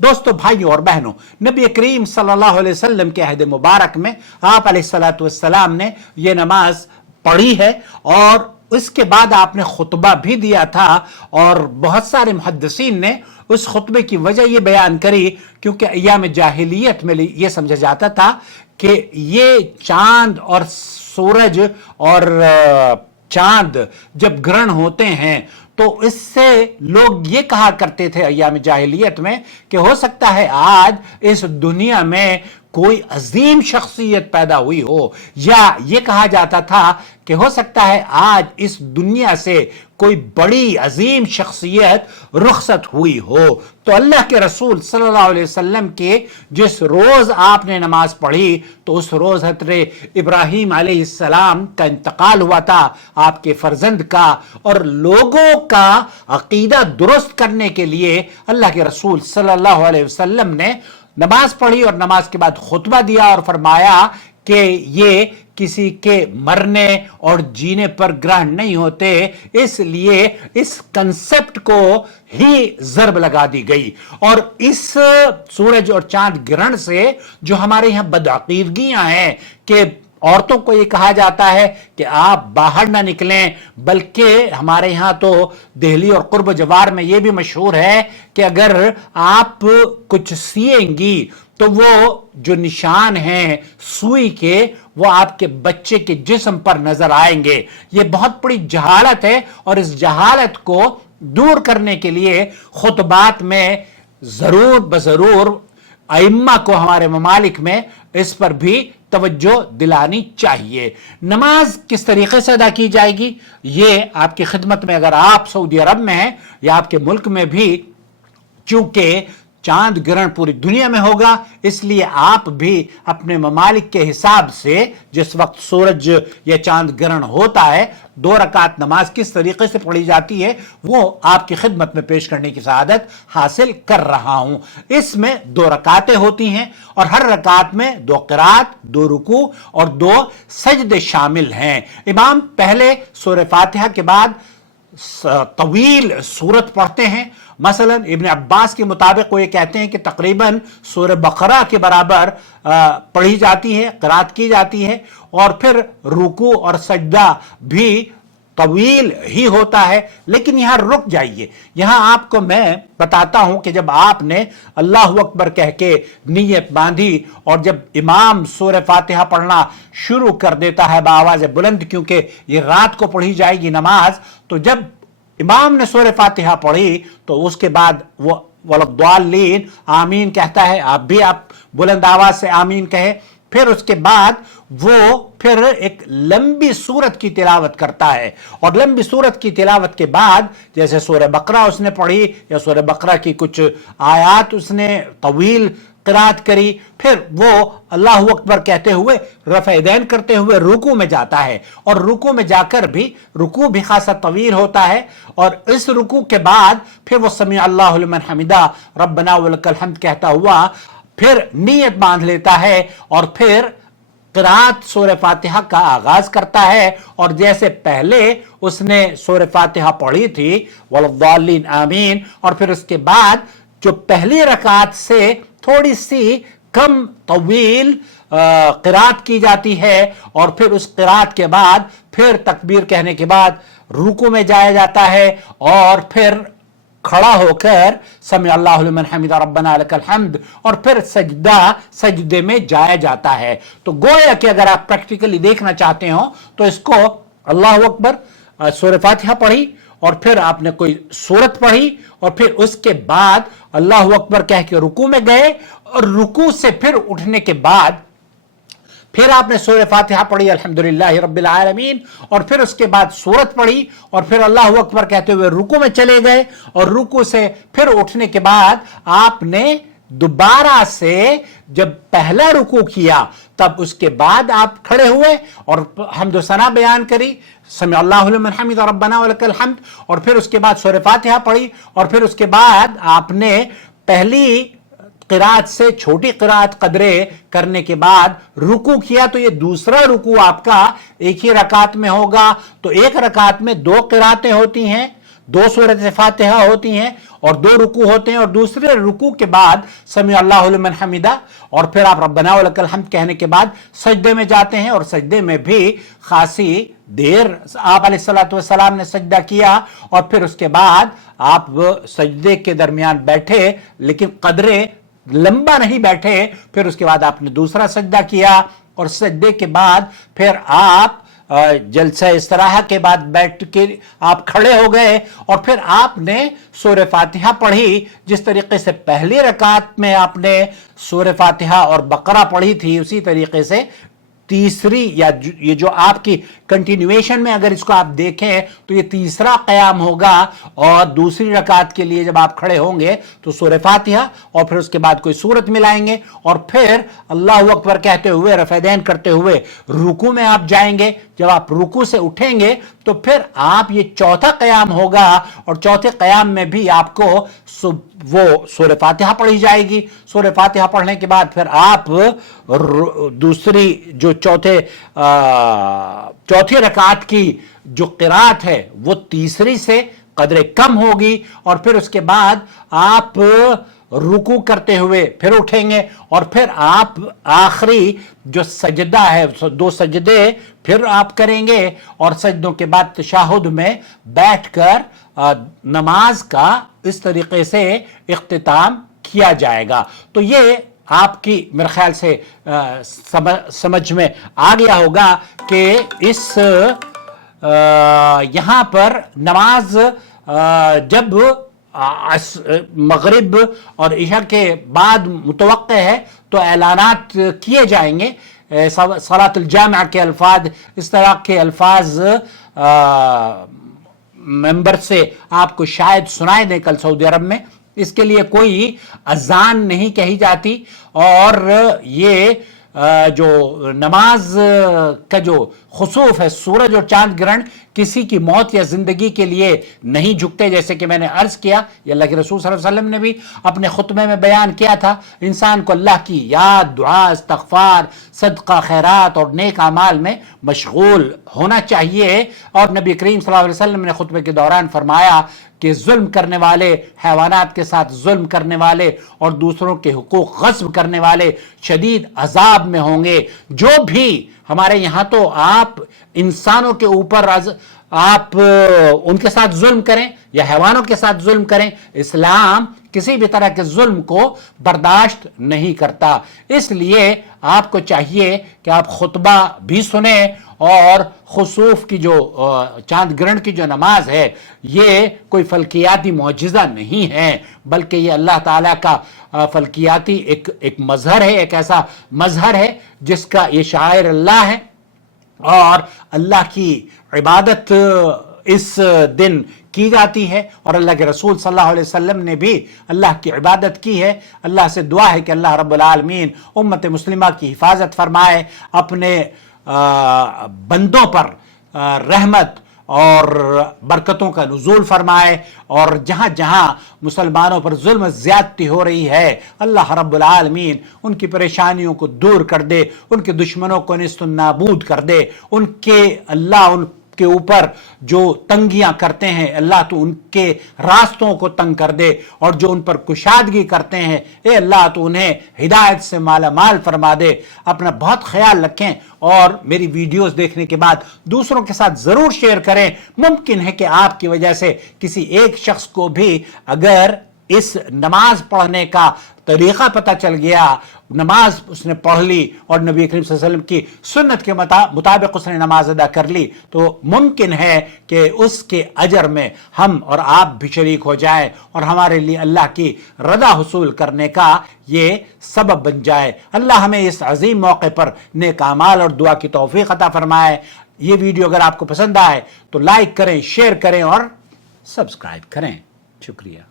दोस्तों, भाइयों और बहनों, नबी करीम सल्लल्लाहु अलैहि वसल्लम के अहद मुबारक में आप अलैहिस्सलातु वस्सलाम ने ये नमाज पढ़ी है और इसके बाद आपने खुतबा भी दिया था। और बहुत सारे मुहद्दिसीन ने उस खुतबे की वजह ये बयान करी क्योंकि अय्याम जाहिलियत में ये समझा जाता था कि ये चांद और सूरज और चांद जब ग्रहण होते हैं तो इससे लोग ये कहा करते थे अय्याम जाहिलियत में कि हो सकता है आज इस दुनिया में कोई अजीम शख्सियत पैदा हुई हो, या ये कहा जाता था कि हो सकता है आज इस दुनिया से कोई बड़ी अजीम शख्सियत रुखसत हुई हो। तो अल्लाह के रसूल सल्लल्लाहु अलैहि वसल्लम के जिस रोज आपने नमाज पढ़ी तो उस रोज हज़रत इब्राहीम अलैहिस्सलाम का इंतकाल हुआ था, आपके फर्जंद का, और लोगों का अकीदा दुरुस्त करने के लिए अल्लाह के रसूल सल्लल्लाहु अलैहि वसल्लम ने नमाज पढ़ी और नमाज के बाद खुतबा दिया और फरमाया कि ये किसी के मरने और जीने पर ग्रहण नहीं होते, इसलिए इस कंसेप्ट को ही जर्ब लगा दी गई। और इस सूरज और चांद ग्रहण से जो हमारे यहां बदअकीदगियां हैं कि औरतों को ये कहा जाता है कि आप बाहर ना निकलें, बल्कि हमारे यहाँ तो दिल्ली और कुर्ब जवार में ये भी मशहूर है कि अगर आप कुछ सिएंगी तो वो जो निशान हैं सुई के वो आपके बच्चे के जिस्म पर नजर आएंगे। ये बहुत बड़ी जहालत है और इस जहालत को दूर करने के लिए खुतबात में जरूर बजरूर अइम्मा को हमारे ममालिक में इस पर भी तवज्जो दिलानी चाहिए। नमाज किस तरीके से अदा की जाएगी ये आपकी खिदमत में, अगर आप सऊदी अरब में हैं या आपके मुल्क में भी, चूंकि चांद ग्रहण पूरी दुनिया में होगा इसलिए आप भी अपने ममालिक के हिसाब से जिस वक्त सूरज या चांद ग्रहण होता है 2 रकात नमाज किस तरीके से पढ़ी जाती है वो आपकी खिदमत में पेश करने की सआदत हासिल कर रहा हूं। इसमें 2 रकातें होती हैं और हर रकात में 2 क़िरात, 2 रुकू और 2 सजदे शामिल हैं। इमाम पहले सूरह फातिहा के बाद तवील सूरत पढ़ते हैं। मसलन इब्न अब्बास के मुताबिक वो ये कहते हैं कि तकरीबन सूरह बकरा के बराबर पढ़ी जाती है, क़िरात की जाती है, और फिर रुकू और सजदा भी तवील ही होता है। लेकिन यहां रुक जाइए, यहां आपको मैं बताता हूं कि जब आपने अल्लाहु अकबर कह के नीयत बांधी और जब इमाम सूरह फातिहा पढ़ना शुरू कर देता है बाआवाज़ बुलंद, क्योंकि ये रात को पढ़ी जाएगी नमाज, तो जब इमाम ने सूरह फातिहा पढ़ी तो उसके बाद वो वलद्दालीन आमीन कहता है, आप बुलंद आवाज से आमीन कहे। फिर उसके बाद वो फिर एक लंबी सूरत की तिलावत करता है और लंबी सूरत की तिलावत के बाद जैसे सूरह बकरा उसने पढ़ी या सूरह बकरा की कुछ आयात उसने तवील क़िरात करी, फिर वो अल्लाहु अकबर कहते हुए रफ़-ए-दैन करते हुए रुकू में जाता है और रुकू में जाकर भी रुकू भी खासा तवील होता है। और इस रुकू के बाद फिर वो समी अल्लाहु लिमन हमिदा रब्बना वलकल हम्द कहता हुआ फिर नीयत बांध लेता है और फिर क़िरात सूरह फातिहा का आगाज करता है। और जैसे पहले उसने सूरह फातिहा पढ़ी थी वलद्दालीन आमीन, और फिर उसके बाद जो पहली रकात से थोड़ी सी कम तवील क़िरात की जाती है और फिर उस क़िरात के बाद फिर तकबीर कहने के बाद रुकू में जाया जाता है और फिर खड़ा होकर समी अल्लाहु लिमन हमिदा रब्बना लकल हम्द और फिर सजदे में जाया जाता है। तो गोया कि अगर आप प्रैक्टिकली देखना चाहते हो तो इसको अल्लाहु अकबर सूरह फातिहा पढ़ी और फिर आपने कोई सूरत पढ़ी और फिर उसके बाद अल्लाहु अकबर कह के रुकू में गए और रुकू से फिर उठने के बाद फिर आपने सूरह फातिहा पढ़ी अल्हम्दुलिल्लाहि रब्बिल आलमीन और फिर उसके बाद सूरत पढ़ी और फिर अल्लाहु अकबर कहते हुए रुकू में चले गए और रुकू से फिर उठने के बाद आपने दोबारा से जब पहला रुकू किया तब उसके बाद आप खड़े हुए और हम्द सना बयान करी समी अल्लाहु लिमन हमिदा रब्बना वलकल हम्द और फिर उसके बाद सूरह फातिहा पढ़ी और फिर उसके बाद आपने पहली क़िरात से छोटी क़िरात कदरे करने के बाद रुकू किया। तो ये दूसरा रुकू आपका एक ही रकात में होगा। तो एक रकात में 2 क़िरातें होती हैं, दो सूरत फातिहा होती हैं और दो रुकू होते हैं, और दूसरे रुकू के बाद समी अल्लाहु लिमन हमिदा, और फिर आप रब्बना व लकल हम्द कहने के बाद सजदे में जाते हैं, और सजदे में भी खासी देर आप अलैहिस्सलातु वस्सलाम ने सजदा किया, और फिर उसके बाद आप सजदे के दरमियान बैठे, लेकिन कदरे लंबा नहीं बैठे, फिर उसके बाद आपने दूसरा सजदा किया, और सजदे के बाद फिर आप जलसा इस्तराहा के बाद बैठ के आप खड़े हो गए, और फिर आपने सूरह फातिहा पढ़ी। जिस तरीके से पहली रकात में आपने सूरह फातिहा और बकरा पढ़ी थी, उसी तरीके से तीसरी या ये जो आपकी कंटिन्यूएशन में अगर इसको आप देखें तो ये तीसरा क़याम होगा, और दूसरी रकात के लिए जब आप खड़े होंगे तो सूरह फातिहा और फिर उसके बाद कोई सूरत मिलाएंगे, और फिर अल्लाहु अकबर कहते हुए रफ़ैदैन करते हुए रुकू में आप जाएंगे। जब आप रुकू से उठेंगे तो फिर आप ये चौथा क़याम होगा, और चौथे क़याम में भी आपको वो सूरह फातिहा पढ़ी जाएगी। सूरह फातिहा पढ़ने के बाद फिर आप दूसरी जो चौथी रकात की जो क़िरात है वो तीसरी से कदरे कम होगी, और फिर उसके बाद आप रुकू करते हुए फिर उठेंगे, और फिर आप आखिरी जो सजदा है दो सजदे फिर आप करेंगे, और सजदों के बाद तशहुद में बैठकर नमाज का इस तरीके से इख्तिताम किया जाएगा। तो ये आपकी मेरे ख्याल से समझ में आ गया होगा कि इस यहाँ पर नमाज जब मगरिब और इशा के बाद मुतवक्के है तो ऐलानात किए जाएंगे। सलातुल जामिआ के अल्फाज, इस तरह के अल्फाज मेंबर से आपको शायद सुनाए दें कल सऊदी अरब में। इसके लिए कोई अजान नहीं कही जाती, और ये जो नमाज का जो खुसूफ है, सूरज और चांद ग्रहण किसी की मौत या जिंदगी के लिए नहीं झुकते, जैसे कि मैंने अर्ज किया। ये अल्लाह के रसूल सल्लल्लाहु अलैहि वसल्लम ने भी अपने खुतबे में बयान किया था। इंसान को अल्लाह की याद, दुआ, इस्तग़फ़ार, सदका, खैरात और नेक अमाल में मशगूल होना चाहिए। और नबी करीम सल्लल्लाहु अलैहि वसल्लम ने खुतबे के दौरान फरमाया कि जुल्म करने वाले, हैवानात के साथ जुल्म करने वाले और दूसरों के हुकूक गस्ब करने वाले शदीद अजाब में होंगे। जो भी हमारे यहाँ तो आप इंसानों के ऊपर आप उनके साथ जुल्म करें या हैवानों के साथ जुल्म करें, इस्लाम किसी भी तरह के जुल्म को बर्दाश्त नहीं करता। इसलिए आपको चाहिए कि आप खुतबा भी सुने, और खुसूफ की जो चांद ग्रहण की जो नमाज है ये कोई फल्कियाती मौजिज़ा नहीं है, बल्कि ये अल्लाह ताला का फल्कियाती एक मजहर है, एक ऐसा मजहर है जिसका ये शायर अल्लाह है, और अल्लाह की इबादत इस दिन की जाती है। और अल्लाह के रसूल सल्लल्लाहु अलैहि वसल्लम ने भी अल्लाह की इबादत की है। अल्लाह से दुआ है कि अल्लाह रब्बुल आलमीन उम्मत मुस्लिमा की हिफाजत फरमाए, अपने बंदों पर रहमत और बरकतों का नुज़ूल फरमाए, और जहाँ जहाँ मुसलमानों पर जुल्म ज़्यादती हो रही है अल्लाह रब्बुल आलमीन उनकी परेशानियों को दूर कर दे, उनके दुश्मनों को निस्त नाबूद कर दे, उनके ऊपर जो तंगियां करते हैं अल्लाह तो उनके रास्तों को तंग कर दे, और जो उन पर कुशादगी करते हैं ए अल्लाह तो उन्हें हिदायत से माला माल फरमा दे। अपना बहुत ख्याल रखें, और मेरी वीडियोस देखने के बाद दूसरों के साथ जरूर शेयर करें। मुमकिन है कि आपकी वजह से किसी एक शख्स को भी अगर इस नमाज पढ़ने का तरीका पता चल गया, नमाज उसने पढ़ ली और नबी करीम सल्लल्लाहु अलैहि वसल्लम की सुन्नत के मुताबिक उसने नमाज अदा कर ली, तो मुमकिन है कि उसके अजर में हम और आप भी शरीक हो जाएं, और हमारे लिए अल्लाह की रदा हुसूल करने का ये सबब बन जाए। अल्लाह हमें इस अजीम मौके पर नेक अमाल और दुआ की तौफीक अता फरमाए। ये वीडियो अगर आपको पसंद आए तो लाइक करें, शेयर करें और सब्सक्राइब करें। शुक्रिया।